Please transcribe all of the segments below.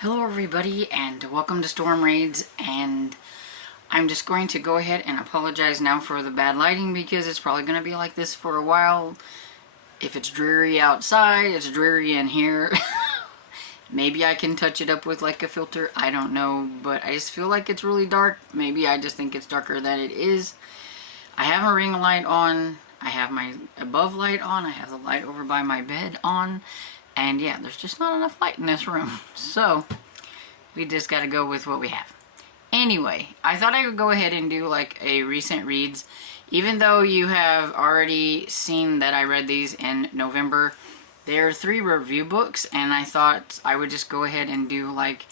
Hello everybody and welcome to Storm Raids, and I'm just going to go ahead and apologize now for the bad lighting because it's probably going to be like this for a while. If it's dreary outside, it's dreary in here. Maybe I can touch it up with like a filter, I don't know, but I just feel like it's really dark. Maybe I just think it's darker than it is. I have a ring light on, I have my above light on, I have the light over by my bed on. And yeah, there's just not enough light in this room. So, we just gotta go with what we have. Anyway, I thought I would go ahead and do like a recent reads. Even though you have already seen that I read these in November, there are 3 review books, and I thought I would just go ahead and do like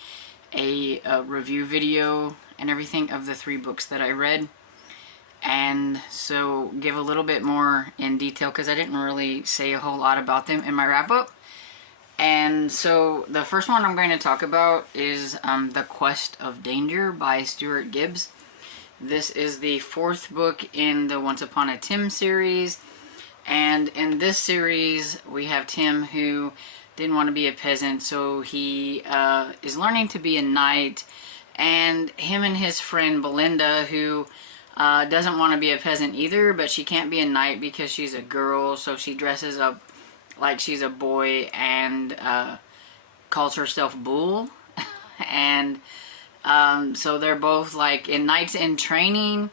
a review video and everything of the 3 books that I read. And so, give a little bit more in detail because I didn't really say a whole lot about them in my wrap-up. And so the first one I'm going to talk about is The Quest of Danger by Stuart Gibbs. This is the 4th book in the Once Upon a Tim series. And in this series we have Tim, who didn't want to be a peasant, so he is learning to be a knight. And him and his friend Belinda, who doesn't want to be a peasant either, but she can't be a knight because she's a girl, so she dresses up like she's a boy and calls herself Bull. And so they're both like in knights in training.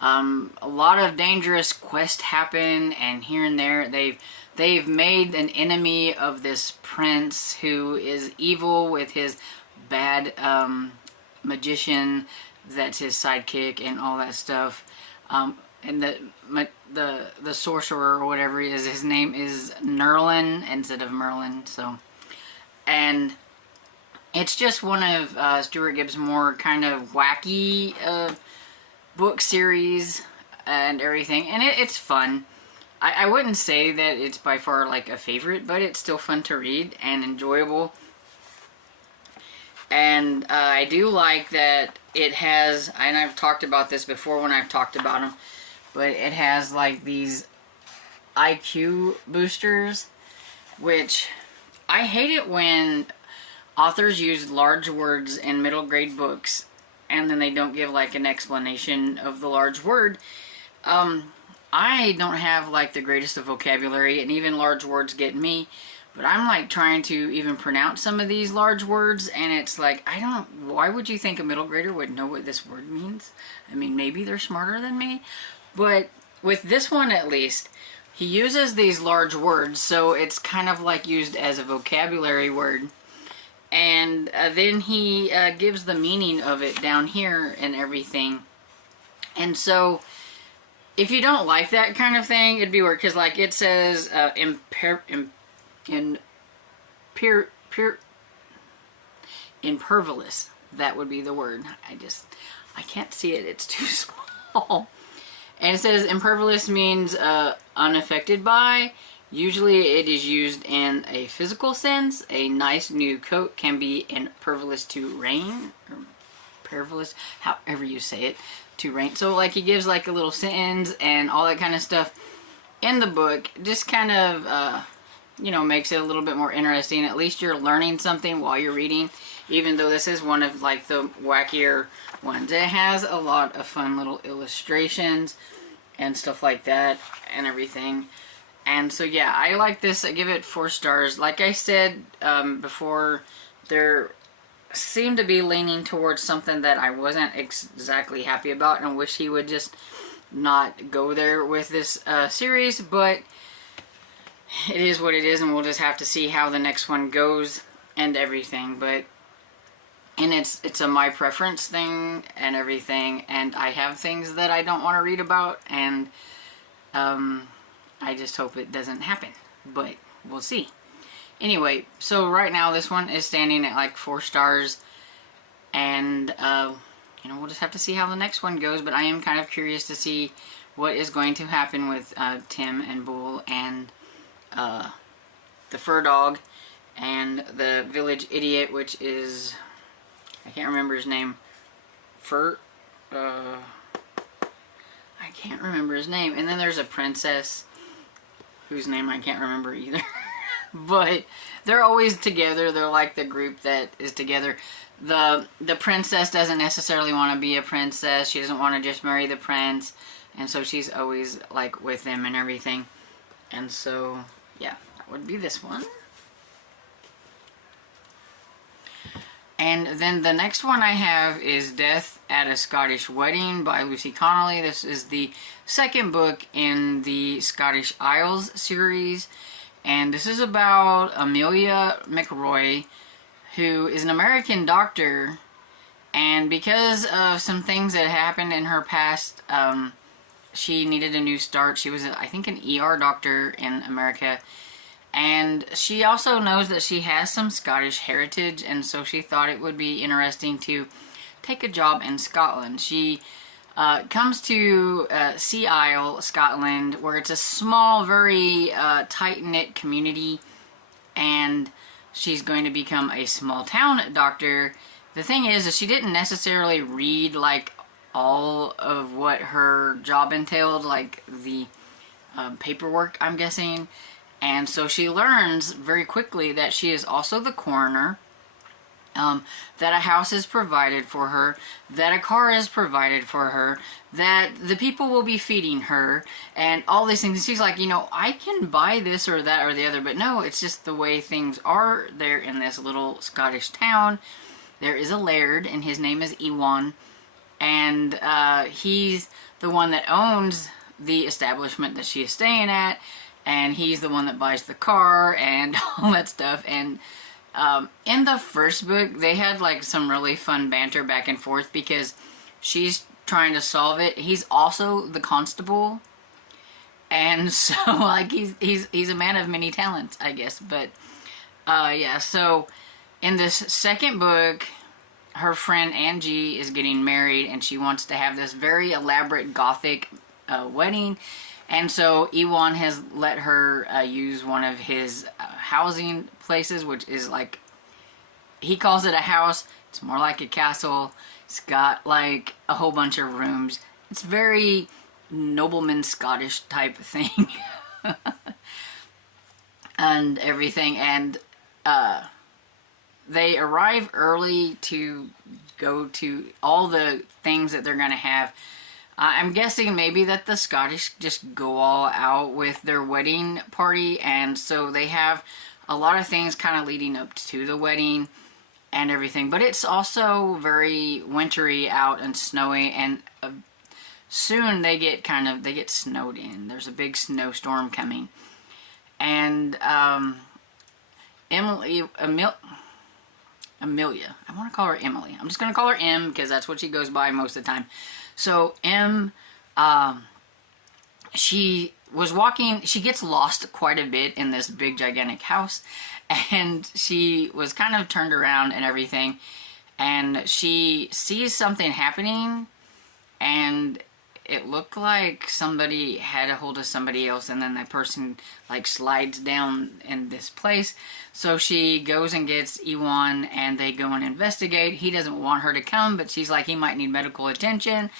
A lot of dangerous quests happen, and here and there they've made an enemy of this prince who is evil with his bad magician that's his sidekick and all that stuff. And the sorcerer or whatever he is, his name is Nerlin instead of Merlin. So, and it's just one of Stuart Gibbs' more kind of wacky book series and everything, and it's fun. I wouldn't say that it's by far like a favorite, but it's still fun to read and enjoyable. And I do like that it has, and I've talked about this before when I've talked about them, but it has like these IQ boosters, which I hate it when authors use large words in middle grade books and then they don't give like an explanation of the large word. I don't have like the greatest of vocabulary, and even large words get me, but I'm like trying to even pronounce some of these large words, and it's like, why would you think a middle grader would know what this word means? I mean, maybe they're smarter than me. But with this one at least, he uses these large words, so it's kind of like used as a vocabulary word. And then he gives the meaning of it down here and everything. And so, if you don't like that kind of thing, it'd be weird, because like it says impervious. That would be the word. I can't see it, it's too small. And it says impervious means unaffected by. Usually it is used in a physical sense. A nice new coat can be impervious to rain, or impervious, however you say it, to rain. So like he gives like a little sentence and all that kind of stuff in the book. Just kind of, you know, makes it a little bit more interesting. At least you're learning something while you're reading, even though this is one of like the wackier ones. It has a lot of fun little illustrations and stuff like that and everything. And so yeah, I like this. I give it 4 stars. Like I said before, there seemed to be leaning towards something that I wasn't exactly happy about, and wish he would just not go there with this series, but it is what it is, and we'll just have to see how the next one goes and everything. But and it's a my preference thing and everything, and I have things that I don't want to read about, and I just hope it doesn't happen, but we'll see. Anyway, so right now this one is standing at like 4 stars, and you know, we'll just have to see how the next one goes. But I am kind of curious to see what is going to happen with Tim and Bull and the fur dog and the village idiot, which is, I can't remember his name. I can't remember his name. And then there's a princess whose name I can't remember either. But they're always together. They're like the group that is together. The princess doesn't necessarily want to be a princess. She doesn't want to just marry the prince. And so she's always like with them and everything. And so, yeah, that would be this one. And then the next one I have is Death at a Scottish Wedding by Lucy Connolly. This is the second book in the Scottish Isles series. And this is about Amelia McRoy, who is an American doctor. And because of some things that happened in her past, she needed a new start. She was, I think, an ER doctor in America. And she also knows that she has some Scottish heritage, and so she thought it would be interesting to take a job in Scotland. She comes to Sea Isle, Scotland, where it's a small, very tight-knit community, and she's going to become a small-town doctor. The thing is that she didn't necessarily read, like, all of what her job entailed, like the paperwork, I'm guessing. And so she learns very quickly that she is also the coroner, that a house is provided for her, that a car is provided for her, that the people will be feeding her, and all these things. And she's like, you know, I can buy this or that or the other, but no, it's just the way things are there in this little Scottish town. There is a laird, and his name is Ewan, and he's the one that owns the establishment that she is staying at. And he's the one that buys the car and all that stuff. And in the first book, they had like some really fun banter back and forth because she's trying to solve it. He's also the constable. And so like he's a man of many talents, I guess. But yeah, so in this second book, her friend Angie is getting married and she wants to have this very elaborate gothic wedding. And so Ewan has let her use one of his housing places, which is like, he calls it a house. It's more like a castle. It's got like a whole bunch of rooms. It's very nobleman Scottish type thing. And everything. And they arrive early to go to all the things that they're going to have. I'm guessing maybe that the Scottish just go all out with their wedding party, and so they have a lot of things kind of leading up to the wedding and everything. But it's also very wintry out and snowy, and soon they get snowed in. There's a big snowstorm coming, and Amelia, I want to call her Emily. I'm just going to call her M because that's what she goes by most of the time. So M, she was walking, she gets lost quite a bit in this big gigantic house, and she was kind of turned around and everything, and she sees something happening, and it looked like somebody had a hold of somebody else, and then that person like slides down in this place. So she goes and gets Ewan, and they go and investigate. He doesn't want her to come, but she's like, he might need medical attention.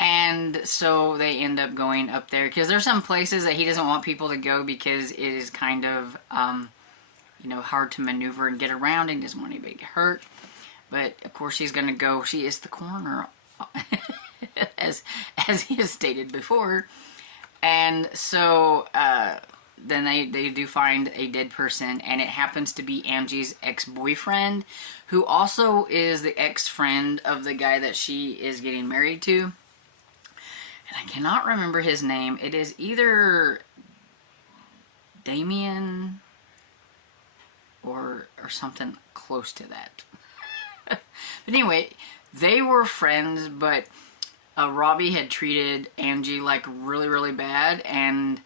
And so they end up going up there, because there's some places that he doesn't want people to go because it is kind of, you know, hard to maneuver and get around, and he doesn't want anybody to get hurt. But of course she's going to go. She is the coroner, as he has stated before. And so then they do find a dead person, and it happens to be Angie's ex-boyfriend, who also is the ex-friend of the guy that she is getting married to. And I cannot remember his name. It is either Damien or something close to that. But anyway, they were friends, but Robbie had treated Angie like really, really bad, and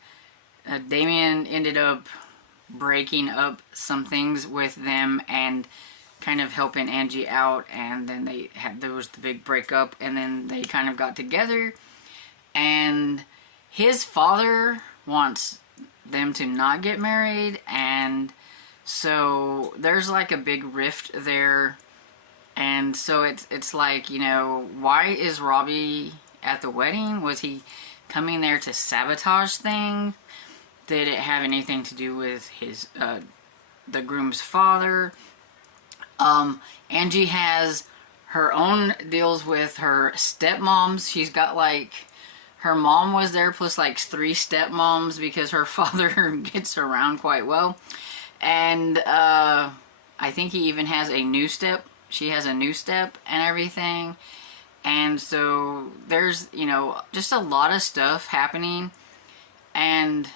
Damien ended up breaking up some things with them and kind of helping Angie out, and then there was the big breakup, and then they kind of got together, and his father wants them to not get married, and so there's like a big rift there. And so it's like, you know, why is Robbie at the wedding? Was he coming there to sabotage things? Did it have anything to do with his the groom's father? Angie has her own deals with her stepmoms. She's got like, her mom was there plus like 3 stepmoms because her father gets around quite well. And I think he even has a new step. She has a new step and everything. And so there's, you know, just a lot of stuff happening. And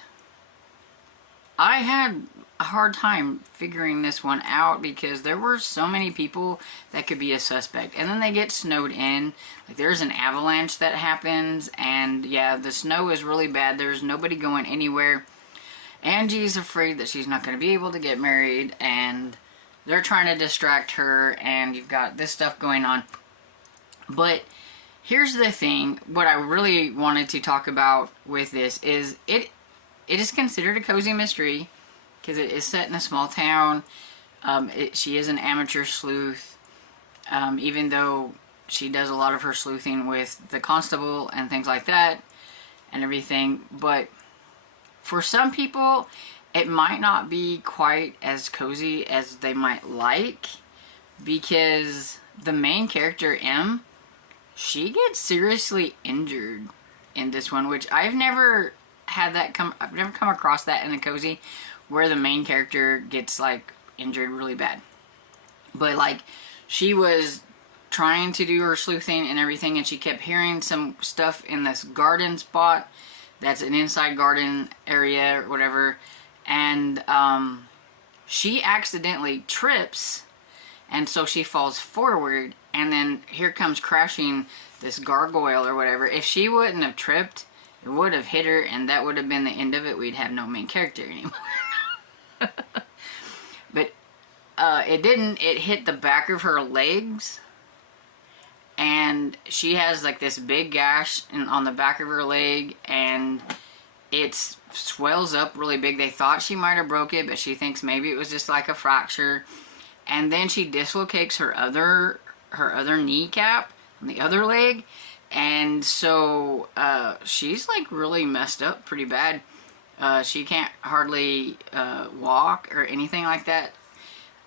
I had a hard time figuring this one out because there were so many people that could be a suspect. And then they get snowed in. Like, there's an avalanche that happens, and yeah, the snow is really bad. There's nobody going anywhere. Angie's afraid that she's not going to be able to get married, and they're trying to distract her, and you've got this stuff going on. But here's the thing, what I really wanted to talk about with this is it is considered a cozy mystery because it is set in a small town. She is an amateur sleuth, even though she does a lot of her sleuthing with the constable and things like that and everything. But for some people, it might not be quite as cozy as they might like, because the main character, M, she gets seriously injured in this one, which I've never come across that in a cozy where the main character gets like injured really bad. But like, she was trying to do her sleuthing and everything, and she kept hearing some stuff in this garden spot that's an inside garden area or whatever, and she accidentally trips, and so she falls forward, and then here comes crashing this gargoyle or whatever. If she wouldn't have tripped, it would have hit her, and that would have been the end of it. We'd have no main character anymore. But it didn't. It hit the back of her legs, and she has like this big gash on the back of her leg, and it swells up really big. They thought she might have broke it, but she thinks maybe it was just like a fracture. And then she dislocates her other kneecap on the other leg, and so she's like really messed up pretty bad. She can't hardly walk or anything like that.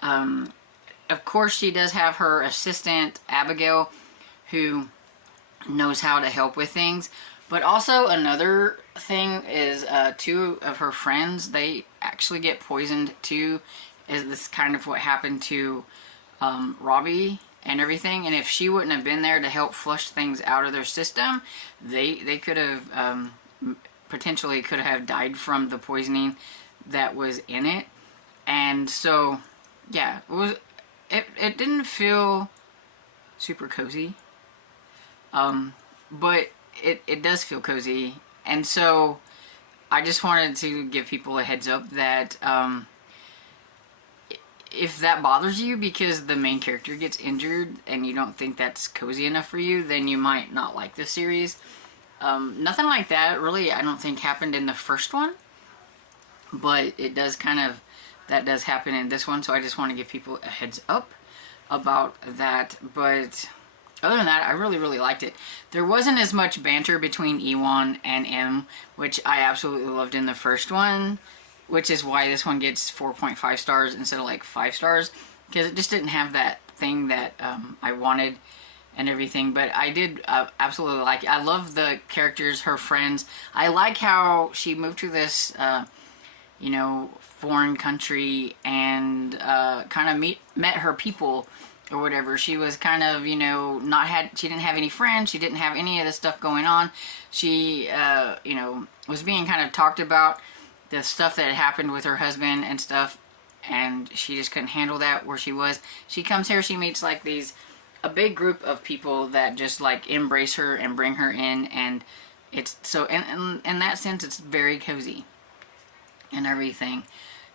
Of course, she does have her assistant, Abigail, who knows how to help with things. But also another thing is 2 of her friends, they actually get poisoned too. Is this kind of what happened to Robbie and everything. And if she wouldn't have been there to help flush things out of their system, they could have potentially could have died from the poisoning that was in it. And so yeah, it didn't feel super cozy, but it does feel cozy. And so I just wanted to give people a heads up that if that bothers you because the main character gets injured and you don't think that's cozy enough for you, then you might not like this series. Nothing like that really, I don't think, happened in the first one, but it does that does happen in this one, so I just want to give people a heads up about that. But other than that, I really, really liked it. There wasn't as much banter between Ewan and M, which I absolutely loved in the first one, which is why this one gets 4.5 stars instead of like 5 stars, because it just didn't have that thing that I wanted and everything. But I did absolutely like it. I love the characters, her friends. I like how she moved to this, you know, foreign country and kind of met her people or whatever. She was kind of, you know, she didn't have any friends. She didn't have any of this stuff going on. She, you know, was being kind of talked about, the stuff that had happened with her husband and stuff, and she just couldn't handle that where she was. She comes here, she meets like a big group of people that just like embrace her and bring her in, and it's so, in that sense, it's very cozy and everything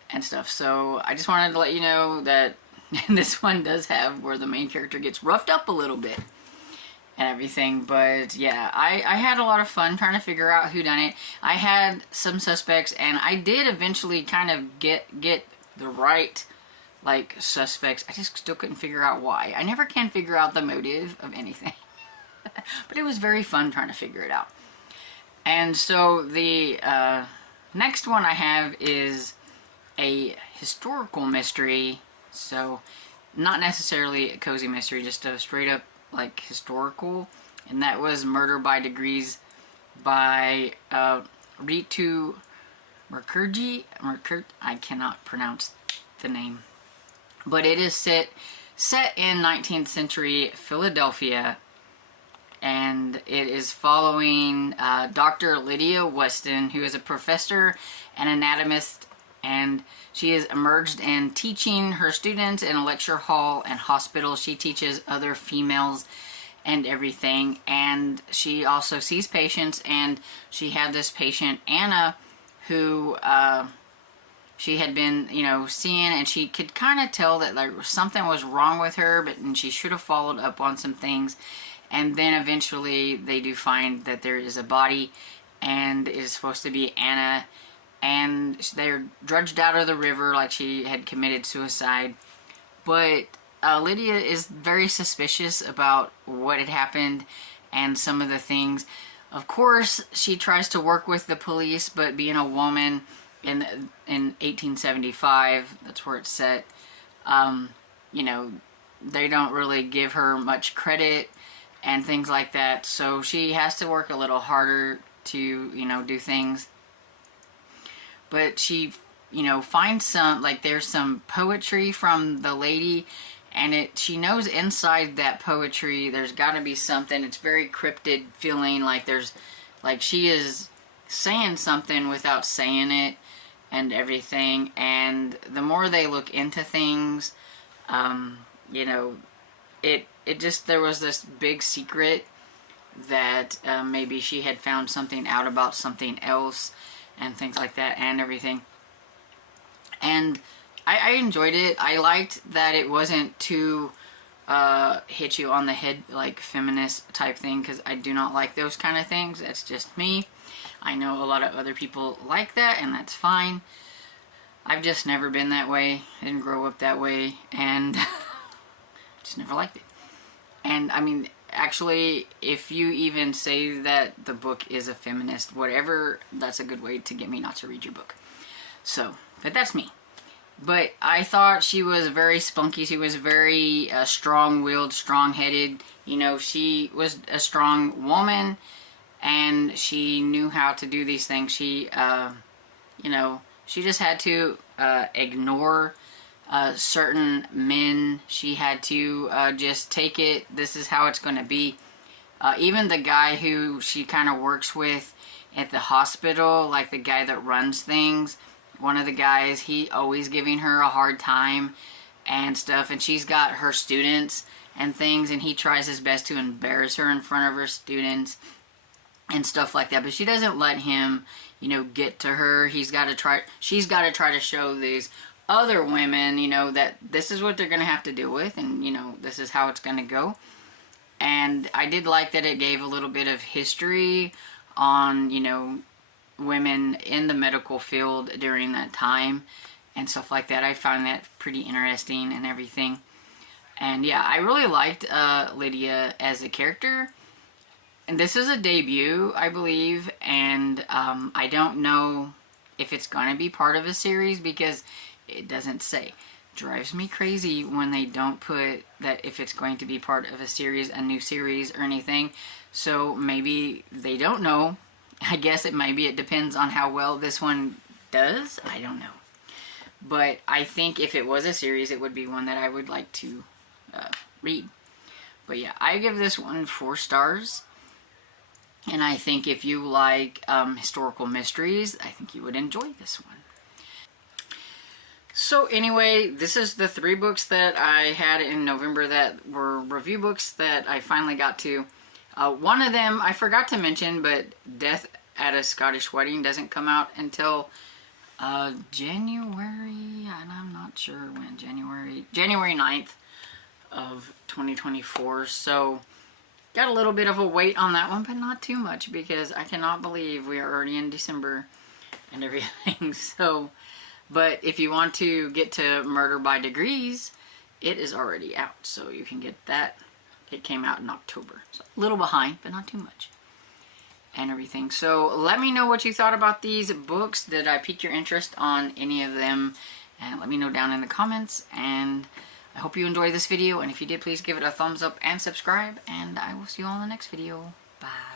and stuff. So I just wanted to let you know that this one does have where the main character gets roughed up a little bit and everything. But yeah, I had a lot of fun trying to figure out who done it. I had some suspects, and I did eventually kind of get the right like suspects. I just still couldn't figure out why. I never can figure out the motive of anything. But it was very fun trying to figure it out. And so the Next one I have is a historical mystery. So not necessarily a cozy mystery, just a straight up like historical. And that was Murder by Degrees by Ritu Mukherjee. I cannot pronounce the name. But it is set in 19th century Philadelphia, and it is following Dr. Lydia Weston, who is a professor and anatomist, and she has emerged in teaching her students in a lecture hall and hospital. She teaches other females and everything, and she also sees patients, and she had this patient, Anna, who she had been, seeing, and she could kind of tell that like something was wrong with her, and she should have followed up on some things. And then eventually they do find that there is a body, and it is supposed to be Anna, and they're drudged out of the river like she had committed suicide. But Lydia is very suspicious about what had happened and some of the things. Of course, she tries to work with the police, but being a woman in 1875, that's where it's set, they don't really give her much credit and things like that. So she has to work a little harder to, do things. But she, finds some, like there's some poetry from the lady, and she knows inside that poetry there's got to be something. It's very cryptid feeling, like she is saying something without saying it and everything. And the more they look into things, there was this big secret that maybe she had found something out about something else and things like that and everything. And I enjoyed it. I liked that it wasn't too hit you on the head like feminist type thing, because I do not like those kind of things. That's just me. I know a lot of other people like that, and that's fine. I've just never been that way. I didn't grow up that way, and just never liked it. And I mean, actually, if you even say that the book is a feminist, whatever, that's a good way to get me not to read your book. So, but that's me. But I thought she was very spunky. She was very strong-willed, strong-headed. She was a strong woman, and she knew how to do these things. She, she just had to ignore certain men. She had to just take it. This is how it's going to be. Even the guy who she kind of works with at the hospital, like the guy that runs things, one of the guys, he always giving her a hard time and stuff. And she's got her students and things, and he tries his best to embarrass her in front of her students and stuff like that. But she doesn't let him, get to her. She's got to try to show these other women, that this is what they're going to have to deal with, and, this is how it's going to go. And I did like that it gave a little bit of history on, women in the medical field during that time and stuff like that. I found that pretty interesting and everything. And yeah, I really liked Lydia as a character. And this is a debut, I believe, and I don't know if it's going to be part of a series, because it doesn't say. Drives me crazy when they don't put that if it's going to be part of a series, a new series or anything. So maybe they don't know. I guess it depends on how well this one does. I don't know. But I think if it was a series, it would be one that I would like to read. But yeah, I give this one 4 stars. And I think if you like historical mysteries, I think you would enjoy this one. So anyway, this is the 3 books that I had in November that were review books that I finally got to. One of them I forgot to mention, but Death at a Scottish Wedding doesn't come out until January, and I'm not sure when, January 9th of 2024. So got a little bit of a wait on that one, but not too much, because I cannot believe we are already in December and everything. So, but if you want to get to Murder by Degrees, it is already out, so you can get that. It came out in October, so a little behind, but not too much. and everything. So let me know what you thought about these books. Did I pique your interest on any of them? And let me know down in the comments. And I hope you enjoyed this video. And if you did, please give it a thumbs up and subscribe. And I will see you all in the next video. Bye.